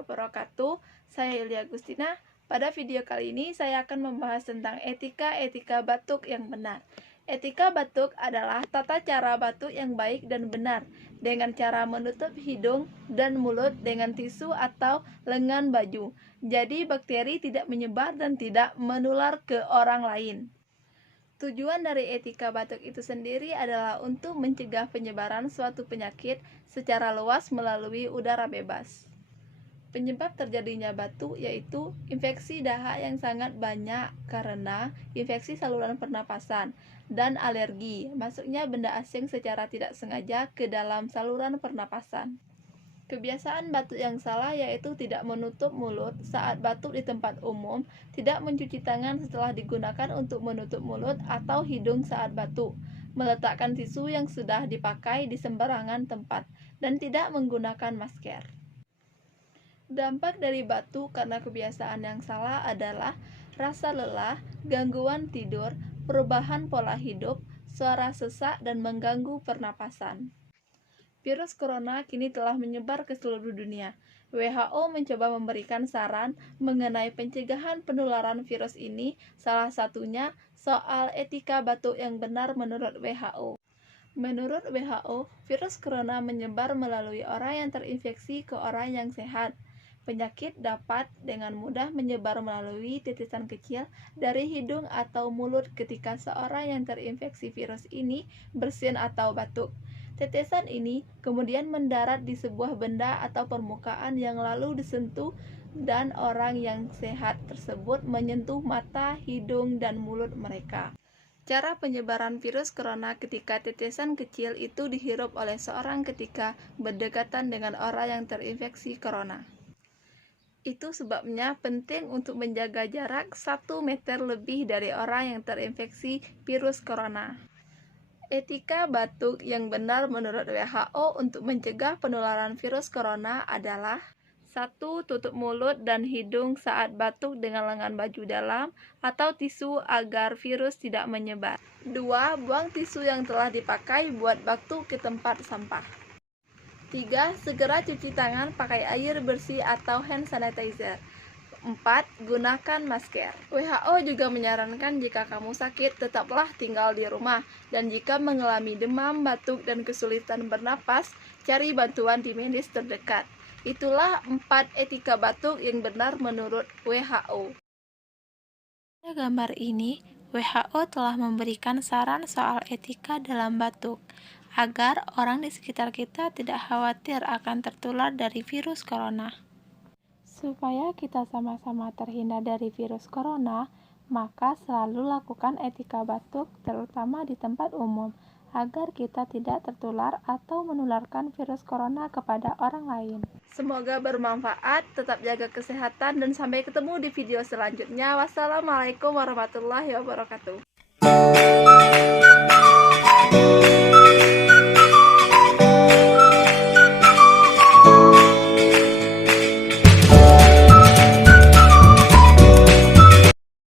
wabarakatuh. Saya Ilya Agustina. Pada video kali ini saya akan membahas tentang etika batuk yang benar. Etika batuk adalah tata cara batuk yang baik dan benar dengan cara menutup hidung dan mulut dengan tisu atau lengan baju. Jadi bakteri tidak menyebar dan tidak menular ke orang lain. Tujuan dari etika batuk itu sendiri adalah untuk mencegah penyebaran suatu penyakit secara luas melalui udara bebas. Penyebab terjadinya batuk yaitu infeksi dahak yang sangat banyak karena infeksi saluran pernapasan dan alergi, masuknya benda asing secara tidak sengaja ke dalam saluran pernapasan. Kebiasaan batuk yang salah yaitu tidak menutup mulut saat batuk di tempat umum, tidak mencuci tangan setelah digunakan untuk menutup mulut atau hidung saat batuk, meletakkan tisu yang sudah dipakai di sembarangan tempat, dan tidak menggunakan masker. Dampak dari batuk karena kebiasaan yang salah adalah rasa lelah, gangguan tidur, perubahan pola hidup, suara sesak, dan mengganggu pernapasan. Virus corona kini telah menyebar ke seluruh dunia. WHO mencoba memberikan saran mengenai pencegahan penularan virus ini, salah satunya soal etika batuk yang benar menurut WHO. Menurut WHO, virus corona menyebar melalui orang yang terinfeksi ke orang yang sehat. Penyakit dapat dengan mudah menyebar melalui tetesan kecil dari hidung atau mulut ketika seorang yang terinfeksi virus ini bersin atau batuk. Tetesan ini kemudian mendarat di sebuah benda atau permukaan yang lalu disentuh dan orang yang sehat tersebut menyentuh mata, hidung, dan mulut mereka. Cara penyebaran virus corona ketika tetesan kecil itu dihirup oleh seorang ketika berdekatan dengan orang yang terinfeksi corona. Itu sebabnya penting untuk menjaga jarak 1 meter lebih dari orang yang terinfeksi virus corona. Etika batuk yang benar menurut WHO untuk mencegah penularan virus corona adalah 1. Tutup mulut dan hidung saat batuk dengan lengan baju dalam atau tisu agar virus tidak menyebar. 2. Buang tisu yang telah dipakai buat batuk ke tempat sampah. 3. Segera cuci tangan pakai air bersih atau hand sanitizer. 4. Gunakan masker. WHO juga menyarankan jika kamu sakit, tetaplah tinggal di rumah. Dan jika mengalami demam, batuk, dan kesulitan bernapas, cari bantuan di medis terdekat. Itulah 4 etika batuk yang benar menurut WHO. Pada gambar ini, WHO telah memberikan saran soal etika dalam batuk, agar orang di sekitar kita tidak khawatir akan tertular dari virus corona. Supaya kita sama-sama terhindar dari virus corona, maka selalu lakukan etika batuk, terutama di tempat umum, agar kita tidak tertular atau menularkan virus corona kepada orang lain. Semoga bermanfaat, tetap jaga kesehatan, dan sampai ketemu di video selanjutnya. Wassalamualaikum warahmatullahi wabarakatuh.